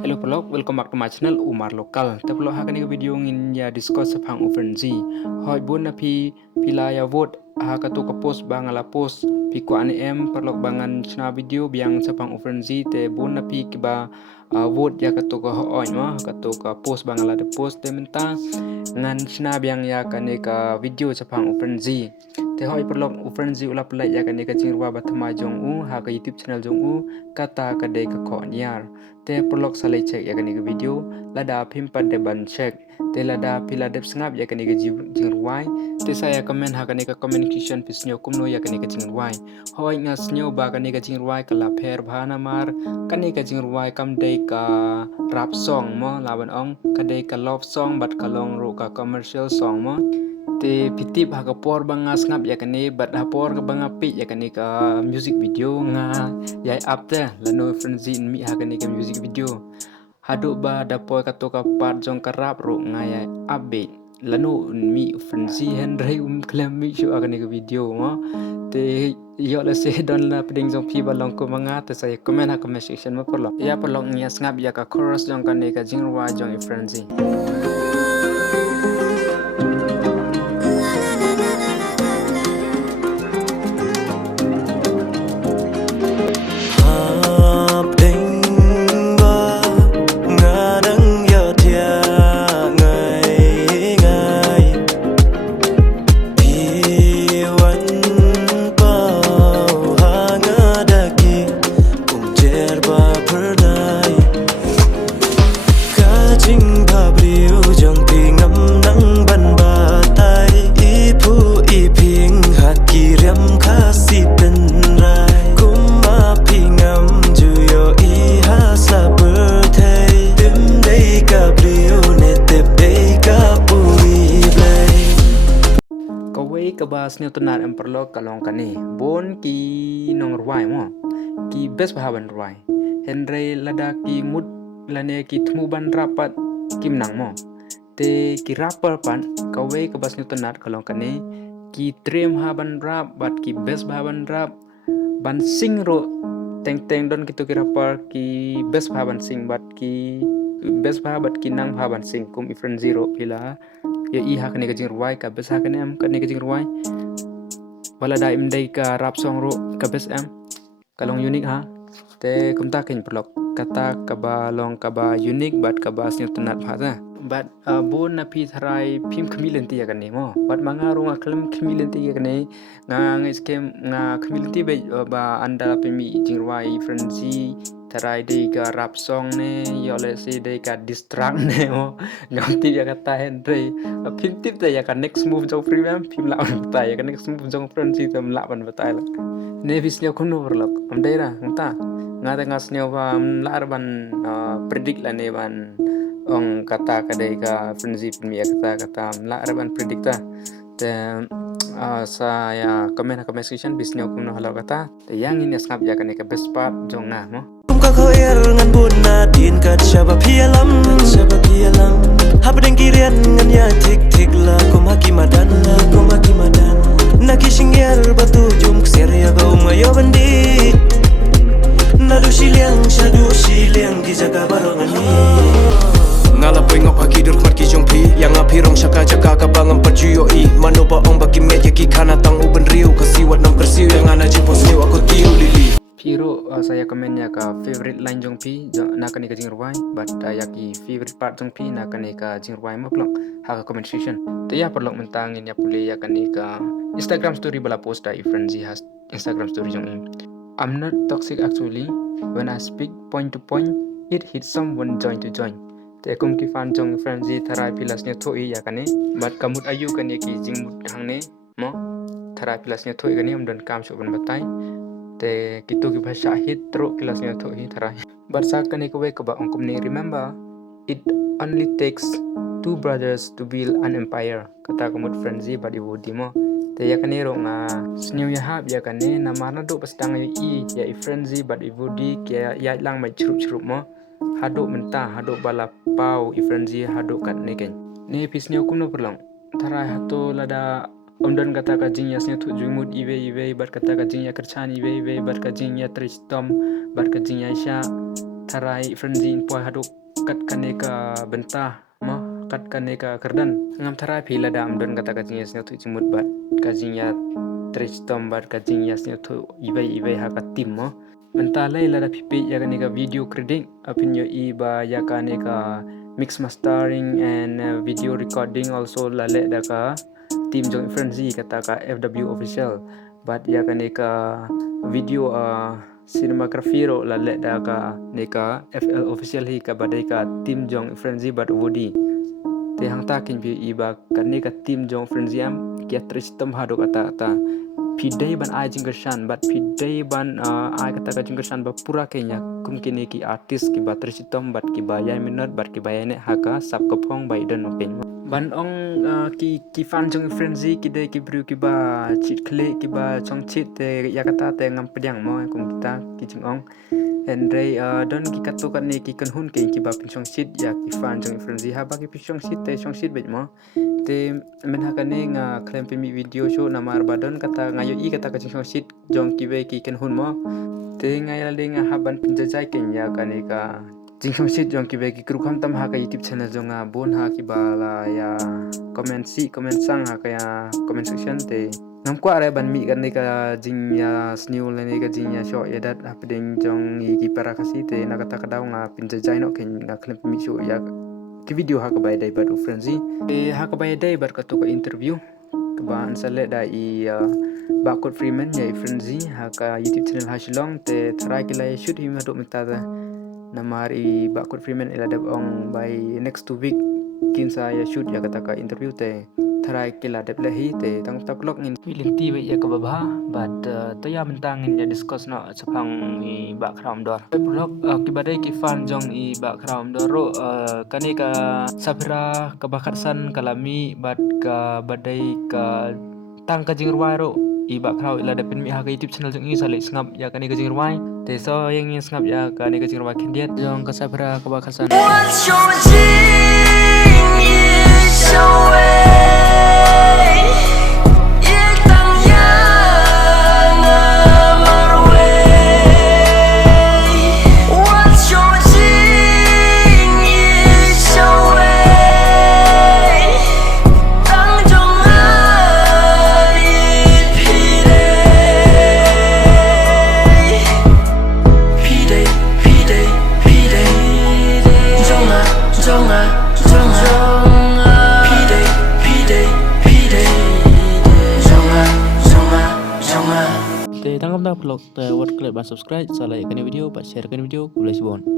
Hello pelok, welcome back to my channel Umar Lokal. Te pelok ha kani video ngin ya discuss sepang ofrenzi. Hoi bun na pila ya vote ha katu ka post bangala post pi ko ani em pelok bangan chna video biang sepang ofrenzi te bun na kiba vote ya katu ka hoi ma katu ka post bangala de post te menta ngan chna biang ya kani ka video sepang ofrenzi. Te hoi pelok ofrenzi ulap lai ya kani ka jingrwa bathama jong u ha ka YouTube channel jong u kata ka de ka ko nyar. Te perlok salai cek ya kani ke video lada pimpan de ban cek te lada pila dep sengap ya kani ke jingrwai te saya komen ha kani ke communication pisnyo kumno ya kani ke jingrwai hoi ngasnyo ba kani ke jingrwai kala pher bhana mar kani ke jingrwai kam dei ka rap song mo laban ong ka dei ka love song bat kalong ro ka commercial song mo te pitip ha ka por banga snap ya kani bat ha por ka banga pi ya kani ka music video nga ya up te lano frenzy mi ha kani ka music video hadu ba da po ka to ka part jong ka rap ro nga ya update lano mi frenzy henry klem mi show kani ka video ma te yo la se don la peding jong pi balong ko manga te saya comment ha comment section ma perlo ya perlo nya snap ya ka chorus jong kani ka jingrwa jong frenzy. Kabas ni tunar emperlo kalong kani bon ki nong ruai mo ki best bahaban ruai Henry lada ki mud lane ki thmu ban rapat kim nang mo te ki rapper pan kawe kabas ni tunar kalong kani ki dream haban rap bat ki best bahaban rap ban sing ro teng teng don kitu ki rapper ki best bahaban sing bat ki best bahabat ki nang bahaban sing kum ifren zero pila ya i hak ne ka jingrwai ka bes hak ne am ka ne ka jingrwai wala da im dai ka rap song ro ka bes am kalong unik ha te kum ta kin blok kata ka ba long ka ba unik bat ka ba sing tunat bhasa bat bon na pi tharai phim khmilen ti ya kan ne mo bat manga ro nga khlem khmilen ti ya kan ne nga ngai skem nga khmilen ti be ba anda pe mi jingrwai frenzy tharai dei ka rap song ne yo le si dei ka distract ne mo ngam ti ya kata Henry phim tip ta ya ka next move jong premium phim la ban ta ya ka next move jong frenzy tam la ban batai la ne visnya kuno verlok am dei ra ngta nga ta ngas ne wa la ban predict la ne ban ong kata ka dei ka frenzy film ya kata la ban predict ta te saya comment section bisnya kuno halo kata te yang ini snap ya ka ne ka best part jong na mo ka khoer ngan bun na din ka chaba phialam habdeng kirian ngan ya tik la komaki madan na kishinger batu jum kser ya ga umayo bandi na du shiliang di jaga barangani ngala poing op akidur khmat ki jongpi yang apirong shaka jaka ka bangam pajuyo i manoba ong baki meja ki kana tang uben riu kasiwat nam kersiu yang ana jepos liu aku tiu lili Piro saya komennya ka favorite line jong pi nak ni ka jingrwai but yaki favorite part jong pi nak ni ka jingrwai mo plong ha ka comment section te ya perlok mentang ya pule ya kan ni ka Instagram story bala post da frenzy has Instagram story jong I'm not toxic actually when I speak point to point it hits someone join to join te kum ki fan jong frenzy tharai pilas ne thoi ya kan ni but kamut ayu kan ni ki jingmut hang ne mo tharai pilas ne thoi kan ni don kam sho ban batai te kitu ki bhasha hit tro kelas nya tho hi thara barsa kane ko we ka ba ongkum ne remember it only takes two brothers to build an empire kata ko mut frenzy badi wodi mo te ya kane ro nga snew ya hab ya kane na mana do pastang i ya i frenzy badi wodi ke ya lang mai chrup mo hado menta hado bala pau i frenzy hado kat ne ken ne pisnya kum no perlang thara hato lada Omdan kata kajinya tu jumud iwe bar kata kajinya kerchan iwe bar kajinya tristom bar kajinya isya tarai frenzy poi haduk kat kaneka bentah mo kat kaneka kerdan ngam tarai phila dam don kata kajing yasnya tu jimut bat kajing ya trich tombat kajing yasnya tu ibai ha katim mo bentah lai lada pipi ya kaneka video credit apinyo iba ya kaneka mix mastering and video recording also lale daka team jong frenzy kata ka FW official but ya kaneka video cinematography ro lale daka neka FL official hi ka badai ka team jong frenzy but wodi te hang ta kin bi iba kaneka team jong frenzy am kia tristem hado kata ta pidai ban ai jinggershan but pidai ban ai kata ka jinggershan ba pura kenya kum kini ki artist ki batri sitom bat ki bayai minot bat ki bayane haka sap kapong bai dan peng ban ong ki fan jong frenzy ki de ki bru ki ba chit kle ki ba chong chit te ya kata te ngam pedang mo kum kita ki jing ong Andre don ki katu kan ni ki kan hun ki ba pinchong chit ya ki fan jong frenzy ha ba ki pinchong chit te chong chit bet mo te men hakane nga klem pe mi video show namar badon kata ngayo I kata ka chong chit jong ki be ki kan hun mo te ngaya le nga haban pinjajai kenya kaneka jingkham sit jong ki be ki kru kham tam ha ka YouTube channel jonga bon ha ki bala ya comment sang ha ka ya comment section te ngam kwa re ban mi kan ne ka jing ya snew le ne ka jing ya show ya dat happening jong ki para khasi te na kata ka daw nga pinjajai no ken nga klem mi show ya ki video ha ka bai dai bad frenzy e ha ka bai dai bar ka to ka interview ka ban sale da I bakut freeman ya frenzy ha ka YouTube channel ha shilong te try ki lai shoot him aduk minta ta namari bakut freeman ila dab ong by next 2 week kin saya shoot ya kata ka interview te try ki la dab lahi te tang tak lok ngin feeling ti ya ka babha but to ya mentang ngin ya discuss no sapang I bak khram dor blog ki badai ki fan jong I bak khram dor ro kani ka sabra ka bakarsan kalami but ka badai ka tang ka jingrwai ro I bak khraw ila dapin mi ha ka YouTube channel jong I sale ngap ya kani ka jingrwai te so yang ngap ya kani ka jingrwai khendiat jong ka sabra ka bakarsan What's your jing is your way te tangkap dah vlog te wat klip ban subscribe salai kan video ba share kan video boleh sibon